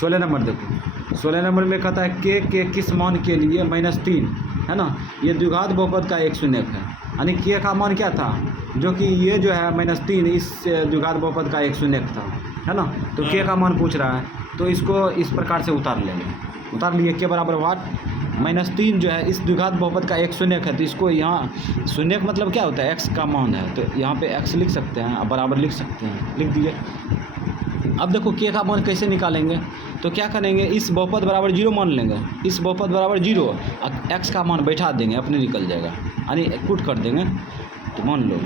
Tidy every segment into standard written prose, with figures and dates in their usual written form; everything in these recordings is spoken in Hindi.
16 नंबर देखो, 16 नंबर में कहता है के किस मान के लिए -3 है ना, ये द्विघात बहुपद का एक शून्यक है, यानी के का मान क्या था, जो कि ये जो है -3 इस द्विघात बहुपद का एक शून्यक था, है ना। तो के का मान पूछ रहा है, तो इसको इस प्रकार से उतार लेंगे, उतार लिए के बराबर वाट -3 जो है इस द्विघात बहुपद का एक शून्यक है, तो इसको यहाँ शून्यक मतलब क्या होता है, x का मान है, तो यहाँ पे x लिख सकते हैं, बराबर लिख सकते हैं, लिख दिए। अब देखो के का मान कैसे निकालेंगे, तो क्या करेंगे, इस बहुपद बराबर 0 मान लेंगे, इस बहुपद बराबर 0 और x का मान बैठा देंगे, अपने निकल जाएगा, यानी पुट कर देंगे। तो मान लो,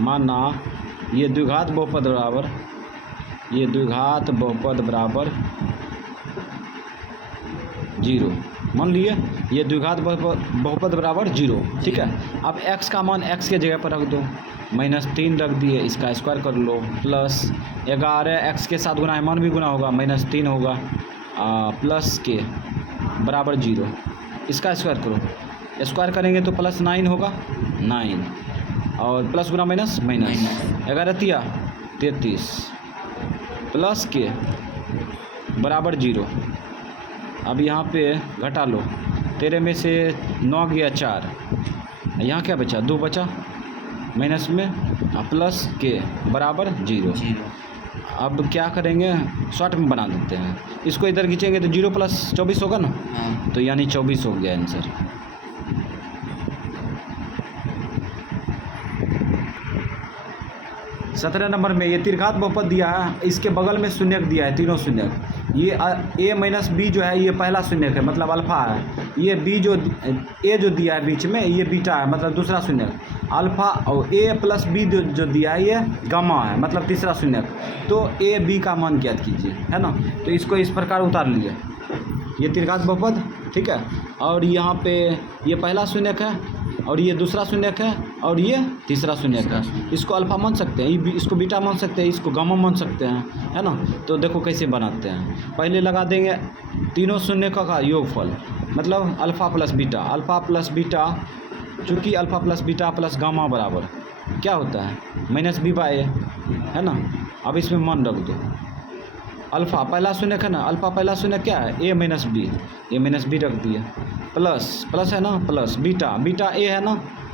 माना ये द्विघात बहुपद बराबर 0, मान लिए ये द्विघात बहुपद बराबर 0, ठीक है। अब x का मान x के जगह पर रख दो, -3 रख दिए, इसका स्क्वायर कर लो, प्लस 11 x के साथ गुना है, मान भी गुना होगा, -3 होगा, प्लस के बराबर 0, इसका स्क्वायर करो, स्क्वायर करेंगे तो +9 होगा, 9 और प्लस गुना माइनस, 11 तिया 33 प्लस के बराबर 0। अब यहाँ पे घटा लो, 13 में से 9 गया 4, यहाँ क्या बचा, 2 बचा माइनस में, प्लस के बराबर 0। अब क्या करेंगे, शॉर्ट में बना देते हैं, इसको इधर खींचेंगे तो 0 + 24 होगा ना, तो यानी 24 हो गया आंसर। सत्रह नंबर में ये त्रिघात बहुपद दिया है, इसके बगल में शून्यक दिया है, तीनों शून्यक, ये a - b जो है ये पहला शून्यक है, मतलब अल्फा है, ये b जो a जो दिया है बीच में ये बीटा है, मतलब दूसरा शून्यक, अल्फा, और a + b जो दिया है ये गामा है, मतलब तीसरा शून्यक। तो a b का मान ज्ञात कीजिए, है ना। तो इसको इस प्रकार उतार लीजिए, ये त्रिघात बहुपद, ठीक है, और यहाँ पे ये पहला शून्यक है, और ये दूसरा शून्यक है, और ये तीसरा शून्यक है। इसको अल्फा मान सकते हैं, इसको बीटा मान सकते हैं, इसको गामा मान सकते हैं, है ना। तो देखो कैसे बनाते हैं, पहले लगा देंगे तीनों शून्यकों का योगफल, मतलब अल्फा + बीटा, चूँकि अल्फा + बीटा + गामा बराबर क्या होता है, -b/a, है ना। अब इसमें मान रख दो, अल्फ़ा पहला शून्यक है ना, अल्फ़ा पहला शून्यक क्या है, a - b रख दिए, प्लस है ना, प्लस बीटा a है ना,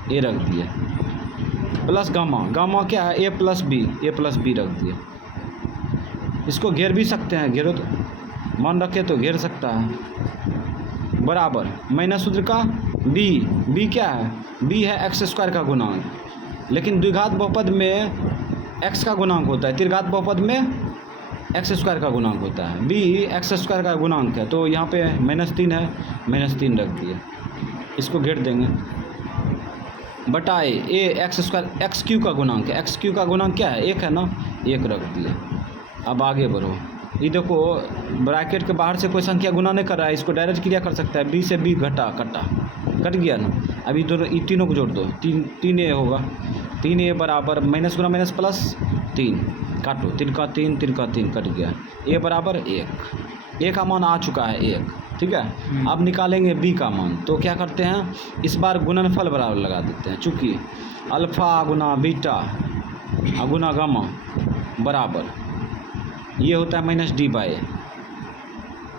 a रख दिए, प्लस गामा क्या है, a + b रख दिए। इसको घेर भी सकते हैं, घेरो तो मान रखे तो घेर सकता है, बराबर माइनस सूत्र का b क्या है, b है x² का गुणांक, लेकिन द्विघात बहुपद में x का गुणांक होता है, त्रिघात बहुपद में x² का गुणांक होता है, b x² का गुणांक है, तो यहाँ पे -3 है, -3 रख दिए, इसको घेर देंगे, बटाए a x² x³ का गुणांक है, x³ का गुणांक क्या है, 1 है ना, 1 रख दिए। अब आगे बढ़ो, ये देखो ब्रैकेट के बाहर से कोई संख्या गुना नहीं कर रहा है, इसको डायरेक्ट क्रिया कर सकता है, b से b कट गया ना। अभी दोनों ये तीनों को जोड़ दो, 3a होगा, 3a बराबर माइनस गुना माइनस प्लस 3, काटो, 3 का 3 कट गया, a बराबर 1, a का मान आ चुका है 1, ठीक है। अब निकालेंगे b का मान, तो क्या करते हैं, इस बार गुणनफल बराबर लगा देते हैं, चूँकि अल्फ़ा गुना बीटा गुना गामा बराबर ये होता है -d/a,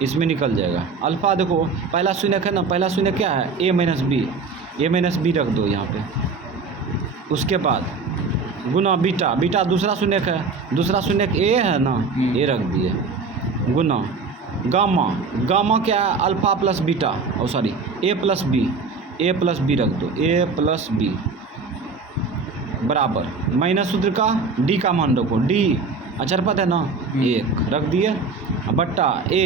इसमें निकल जाएगा। अल्फ़ा देखो पहला शून्यक है ना, पहला शून्यक क्या है, a - b रख दो यहाँ पे, उसके बाद गुना बीटा दूसरा शून्यक है, दूसरा शून्यक a है ना, a रख दिए, गुना गामा क्या है, अल्फ़ा + बीटा, और सॉरी a + b रख दो, a + b बराबर माइनस सूत्र का d का मान रखो, d अचर पद है ना, 1 रख दिए, बट्टा a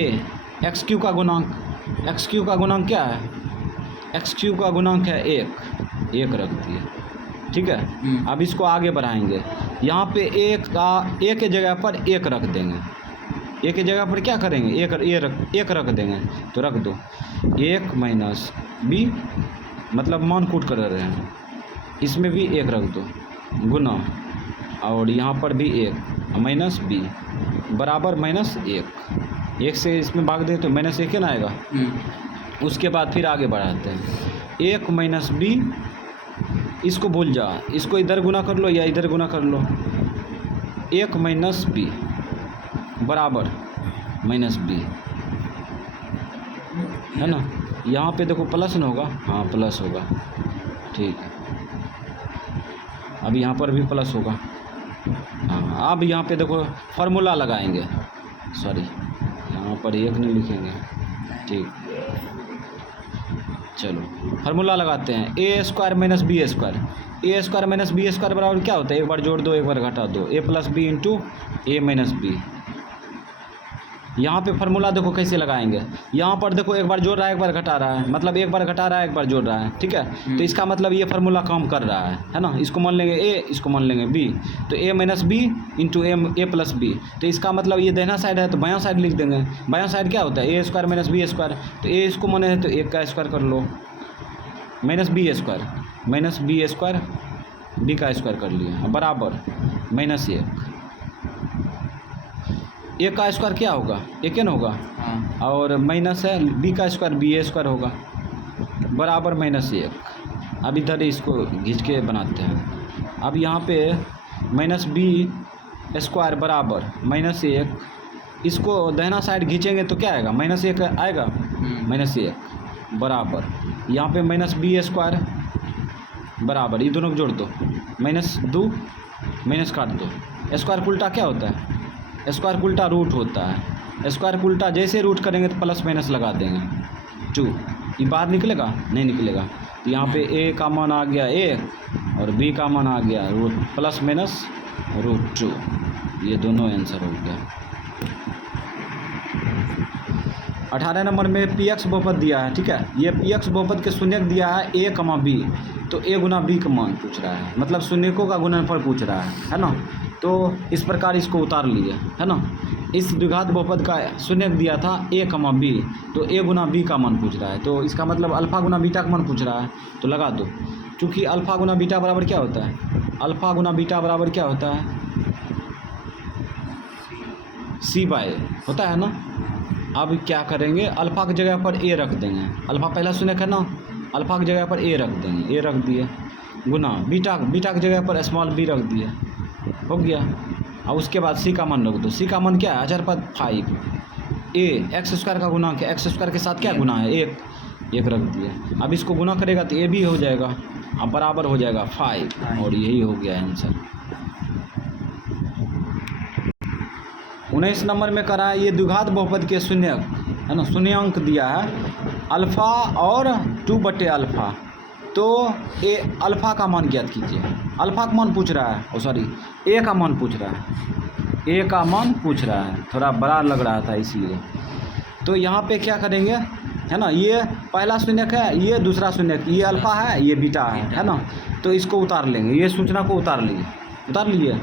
x³ का गुणांक क्या है, x³ का गुणांक है 1 रख दिए, ठीक है। अब इसको आगे बढ़ाएंगे, यहाँ पे a के जगह पर 1 रख देंगे, a के जगह पर क्या करेंगे, 1 रख देंगे, तो रख दो 1 - b, मतलब मान कूट कर रहे हैं, इसमें भी 1 रख दो, गुना, और यहाँ पर भी 1 - b बराबर -1 से इसमें भाग दें तो -1 ना आएगा। उसके बाद फिर आगे बढ़ाते हैं, 1 - b, इसको भूल जा, इसको इधर गुना कर लो या इधर गुना कर लो, 1 - b बराबर माइनस बी, है ना। यहाँ पे देखो प्लस न होगा, हाँ प्लस होगा, ठीक है। अब यहाँ पर भी प्लस होगा, हाँ। अब यहाँ पे देखो फार्मूला लगाएंगे, सॉरी यहाँ पर एक नहीं लिखेंगे, ठीक। चलो फार्मूला लगाते हैं। ए स्क्वायर माइनस बी स्क्वायर, ए स्क्वायर माइनस बी स्क्वायर बराबर क्या होता है, एक बार जोड़ दो एक बार घटा दो, ए प्लस बी इंटू ए माइनस बी। यहाँ पे फार्मूला देखो कैसे लगाएंगे, यहाँ पर देखो एक बार जोड़ रहा है एक बार घटा रहा है, मतलब एक बार घटा रहा है एक बार जोड़ रहा है, ठीक है। तो इसका मतलब ये फार्मूला काम कर रहा है ना। इसको मान लेंगे ए, इसको मान लेंगे बी, तो ए माइनस बी इंटू ए प्लस बी। तो इसका मतलब ये दाहिना साइड है तो बायां साइड लिख देंगे। बायां साइड क्या होता है, ए स्क्वायर माइनस बी स्क्वायर, तो ए इसको माने है तो एक का स्क्वायर कर लो, माइनस बी स्क्वायर बी का स्क्वायर कर लिया, बराबर माइनस एक का स्क्वायर क्या होगा, एक न होगा, और माइनस है बी का स्क्वायर बी ए स्क्वायर होगा, बराबर माइनस एक। अब इधर इसको खींच के बनाते हैं। अब यहाँ पे माइनस बी स्क्वायर बराबर माइनस एक, इसको दाहिना साइड खींचेंगे तो क्या आएगा, माइनस एक आएगा, माइनस एक बराबर यहाँ पे माइनस बी स्क्वायर बराबर, ये दोनों को जोड़ दो, माइनस दो माइनस काट दो। स्क्वायर उल्टा क्या होता है, स्क्वायर उल्टा रूट होता है। स्क्वायर उल्टा जैसे रूट करेंगे तो प्लस माइनस लगा देंगे 2, ये बाहर निकलेगा नहीं निकलेगा। तो यहाँ पे ए का मान आ गया 1 और बी का मान आ गया रूट प्लस माइनस रूट 2, ये दोनों आंसर हो गया। 18 नंबर में पी एक्स बहुपद दिया है, ठीक है। ये पी एक्स बहुपद के शून्यक दिया है ए कमा बी, तो ए गुना बी का मान पूछ रहा है, मतलब शून्यकों का गुणनफल पूछ रहा है ना। तो इस प्रकार इसको उतार लिए, है ना। इस द्विघात बहुपद का शून्यक दिया था ए कमा बी, तो ए गुना बी का मान पूछ रहा है, तो इसका मतलब अल्फा गुना बीटा का मान पूछ रहा है, तो लगा दो। चूँकि अल्फा गुना बीटा बराबर क्या होता है, अल्फा गुना बीटा बराबर क्या होता है, सी बाय होता है ना। अब क्या करेंगे, अल्फा की जगह पर ए रख देंगे, अल्फा पहला शून्यक है ना, अल्फा की जगह पर ए रख देंगे, ए रख दिए, गुना बीटा की जगह पर स्मॉल बी रख दिए, हो गया। और उसके बाद सी का मान रख दो, सी का मान क्या है, अचर पद 5, ए एक्स स्क्वायर का गुना, क्या एक्स स्क्वायर के साथ क्या गुना है, एक रख दिए। अब इसको गुना करेगा तो ए भी हो जाएगा, अब बराबर हो जाएगा 5, और यही हो गया आंसर। 19 नंबर में करा है, ये द्विघात बहुपद के शून्यक, है ना, शून्यांक दिया है अल्फ़ा और 2/अल्फ़ा। तो ए अल्फ़ा का मान ज्ञात कीजिए, अल्फ़ा का मान पूछ रहा है, सॉरी ए का मान पूछ रहा है, ए का मान पूछ रहा है, थोड़ा बड़ा लग रहा था इसलिए। तो यहाँ पे क्या करेंगे, है ना, ये पहला शून्यक है, ये दूसरा शून्यक, ये अल्फ़ा है ये बीटा है ना। तो इसको उतार लेंगे, ये सूचना को उतार लिए।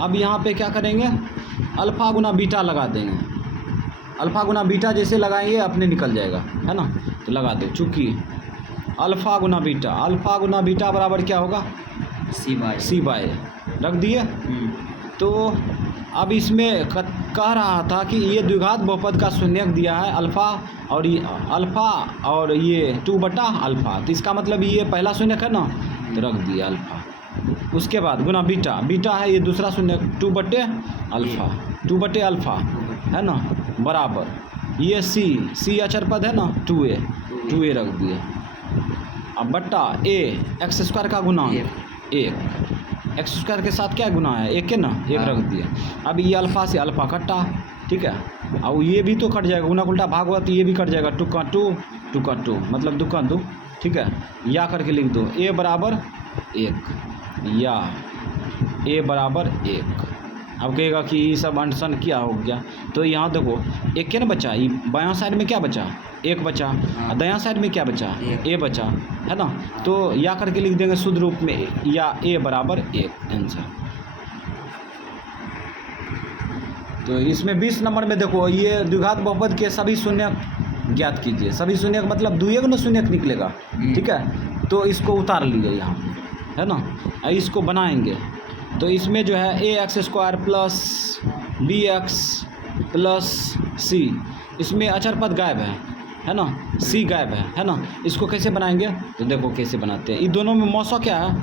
अब यहाँ पे क्या करेंगे, अल्फ़ा गुना बीटा लगा देंगे, अल्फ़ा गुना बीटा जैसे लगाएंगे अपने निकल जाएगा, है ना। तो लगा दो, चूँकि अल्फ़ा गुना बीटा बराबर क्या होगा, सी बाय रख दिए। तो अब इसमें कह रहा था कि ये द्विघात बहुपद का शून्यक दिया है अल्फ़ा और ये 2/अल्फ़ा, तो इसका मतलब ये पहला शून्यक है ना, तो रख दिया अल्फ़ा। उसके बाद गुना बीटा है ये दूसरा शून्यक 2/अल्फ़ा है ना, बराबर ये सी अचर पद है ना 2a रख दिए। अब बट्टा ए एक्स स्क्वायर का गुना 1, एक्स स्क्वायर के साथ क्या गुना है, 1 के ना, 1 रख दिए। अब ये अल्फ़ा से अल्फ़ा कट्टा, ठीक है, और ये भी तो कट जाएगा, गुना उल्टा भाग हुआ तो ये भी कट जाएगा, 2 का 2 मतलब 2 का 2, ठीक है। या करके लिख दो ए बराबर 1 या ए बराबर 1। अब कहेगा कि ये सब अंशन क्या हो गया, तो यहाँ देखो 1 के ना बचा, ये बायां साइड में क्या बचा, 1 बचा, और दायां साइड में क्या बचा, ए बचा, है ना। तो या करके लिख देंगे शुद्ध रूप में, या ए बराबर 1 आंसर। तो इसमें 20 नंबर में देखो, ये द्विघात बहुपद के सभी शून्यक ज्ञात कीजिए। सभी शून्यक मतलब दुए को ना शून्यक निकलेगा, ठीक है। तो इसको उतार लीजिए यहाँ, है ना, इसको बनाएंगे। तो इसमें जो है A X square plus B X plus C, इसमें अचर पद गायब है ना, सी गायब है ना। इसको कैसे बनाएंगे, तो देखो कैसे बनाते हैं। इन दोनों में मौसो क्या है,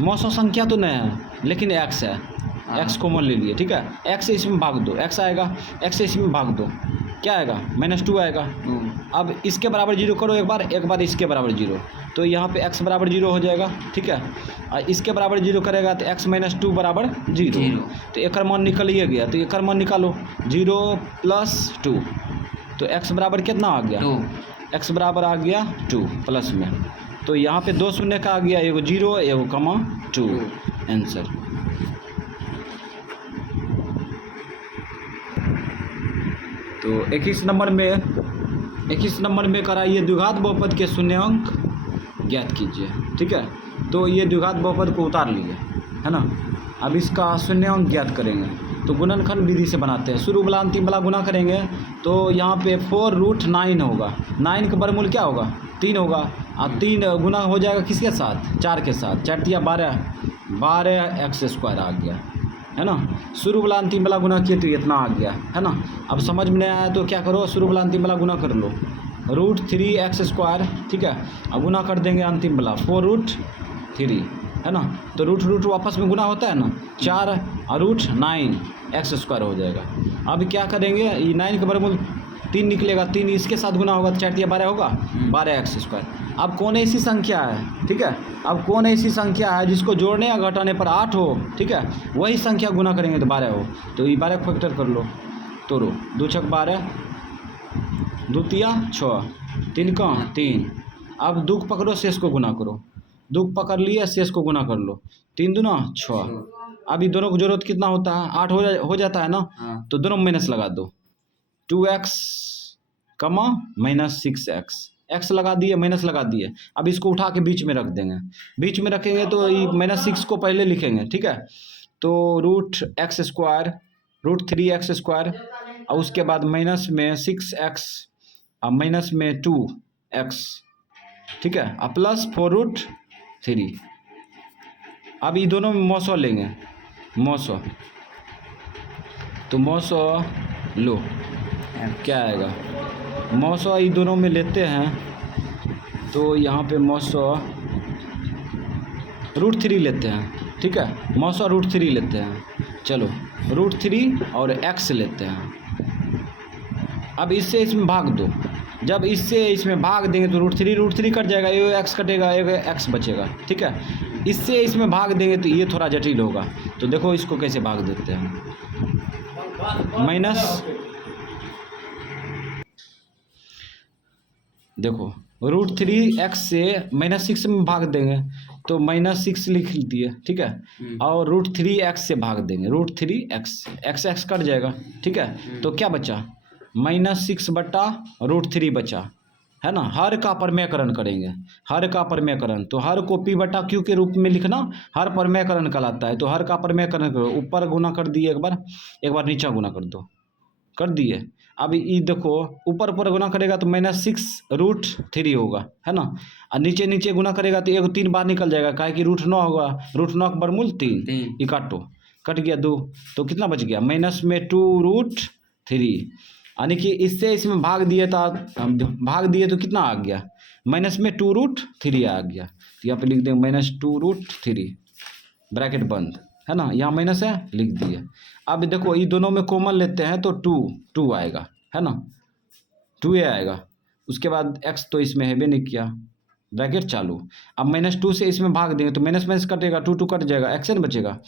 मौसो संख्या तो नहीं है लेकिन एक्स है, एक्स कॉमन ले लिए, ठीक है। एक्स से इसमें भाग दो, एक्स आएगा, एक्स से इसमें भाग दो, क्या आएगा -2 आएगा। अब इसके बराबर जीरो करो एक बार इसके बराबर जीरो, तो यहाँ पे x बराबर जीरो हो जाएगा, ठीक है। और इसके बराबर जीरो करेगा तो x -2 बराबर जीरो, तो एक मान निकलिए गया, तो एक मान निकालो 0 + 2, तो x बराबर कितना आ गया 2, x बराबर आ गया 2 प्लस में, तो यहाँ पे 2 शून्य का आ गया, एगो 0 एगो कमा 2 आंसर। तो 21 नंबर में कराइए द्विघात बहुपद के शून्यांक ज्ञात कीजिए, ठीक है। तो ये द्विघात बहुपद को उतार लीजिए, है ना। अब इसका शून्यांक ज्ञात करेंगे तो गुणनखंड विधि से बनाते हैं। शुरू वाला अंतिम वाला गुना करेंगे तो यहाँ पे 4√9 होगा, 9 का वर्गमूल क्या होगा 3 होगा, और 3 गुना हो जाएगा किसके साथ 4 के साथ, 4 × 12 x² आ गया, है ना। शुरू वाला अंतिम वाला गुना किए तो इतना आ गया, है ना। अब समझ में नहीं आया तो क्या करो, शुरू वाला अंतिम वाला गुना कर लो, √3x², ठीक है। अब गुना कर देंगे अंतिम वाला 4√3, है ना। तो रूट वापस में गुना होता है ना, 4 और √9 x² हो जाएगा। अब क्या करेंगे, ये 9 का वर्गमूल 3 निकलेगा, 3 इसके साथ गुना होगा तो 4 × 12 होगा 12x²। अब कौन ऐसी संख्या है, ठीक है, अब कौन ऐसी संख्या है जिसको जोड़ने या घटाने पर 8 हो, ठीक है, वही संख्या गुना करेंगे तो 12 हो, तो ये 12 फैक्टर कर लो, तोड़ो 2 × 6 = 12, 2 × 3 = 6, 3 का 3, अब 2 पकड़ो शेष को गुना करो, 2 पकड़ लिए शेष को गुना कर लो, 3 दूना 6। अब ये दोनों को जरूरत कितना होता है 8 हो जाता है ना, तो दोनों माइनस लगा दो, 2x, -6x, x लगा दिए माइनस लगा दिए। अब इसको उठा के बीच में रख देंगे, बीच में रखेंगे तो ये -6 को पहले लिखेंगे, ठीक है। तो √x² √3x² और उसके बाद माइनस में 6x और माइनस में 2x, ठीक है, और प्लस 4√3। अब ये दोनों में मौसो लेंगे, मौसो, तो मौसो लो क्या आएगा, मौसो ये दोनों में लेते हैं तो यहाँ पे मौसो √3 लेते हैं, ठीक है, मौसो √3 लेते हैं, चलो √3 और x लेते हैं। अब इससे इसमें भाग दो, जब इससे इसमें भाग देंगे तो √3 कट जाएगा, ये x कटेगा, एक x बचेगा, ठीक है। इससे इसमें भाग देंगे तो ये थोड़ा जटिल होगा, तो देखो इसको कैसे भाग देते हैं, माइनस, देखो √3x से -6 में भाग देंगे तो -6 लिख दिए, ठीक है, और √3x से भाग देंगे, √3x x कट जाएगा, ठीक है। तो क्या बचा -6/√3 बचा, है ना। हर का परमेयकरण करेंगे, हर का परमेयकरण, तो हर को p/q के रूप में लिखना हर परमेयकरण कहलाता है। तो हर का परमेयकरण करो, ऊपर गुना कर दिए एक बार नीचे गुना कर दो, कर दिए। अब ये देखो ऊपर गुना करेगा तो -6√3 होगा, है ना, और नीचे गुना करेगा तो एक 3 बार निकल जाएगा, काहे कि √9 होगा, √9 का वर्गमूल 3, ये काटो, कट गया 2, तो कितना बच गया -2√3, यानी कि इससे इसमें भाग दिए तो कितना आ गया -2√3 आ गया। तो यहाँ पे लिख देंगे -2√3 ब्रैकेट बंद, है ना, यहाँ माइनस है लिख दिए। अब देखो ये दोनों में कॉमन लेते हैं तो 2 आएगा, है ना, 2a आएगा, उसके बाद x तो इसमें है भी नहीं किया, ब्रैकेट चालू। अब -2 से इसमें भाग देंगे तो माइनस कटेगा, 2 कट जाएगा, x न बचेगा।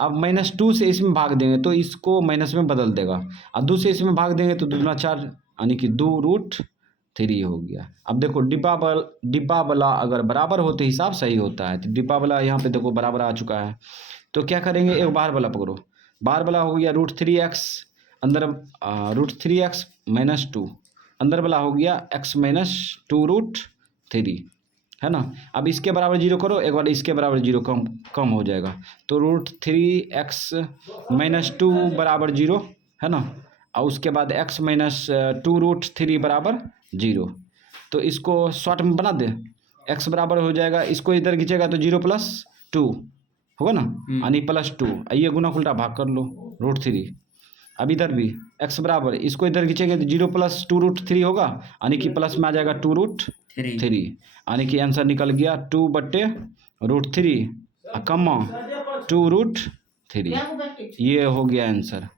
अब -2 से इसमें भाग देंगे तो इसको माइनस में बदल देगा, और 2 से इसमें भाग देंगे तो 2 दूना 4, यानी कि 2√3 हो गया। अब देखो डिब्बा वाला अगर बराबर हो तो हिसाब सही होता है, तो डिब्बा वाला यहाँ पे देखो बराबर आ चुका है, तो क्या करेंगे, एक बाहर वाला पकड़ो, बाहर वाला हो गया √3x, अंदर √3x -2, अंदर वाला हो गया x -2√3, है ना। अब इसके बराबर 0 करो, एक बार इसके बराबर 0 कम हो जाएगा, तो √3x -2 बराबर 0, है ना, और उसके बाद x -2√3 बराबर 0। तो इसको शॉर्ट में बना दे, x बराबर हो जाएगा, इसको इधर खींचेगा तो 0 + 2 होगा ना, यानी +2, ये गुना उल्टा भाग कर लो √3। अब इधर भी x बराबर, इसको इधर खींचेंगे तो 0 + 2√3 होगा, यानी कि प्लस में आ जाएगा 2√3, यानी कि आंसर निकल गया 2/√3 कमा 2√3। 3। ये हो गया आंसर।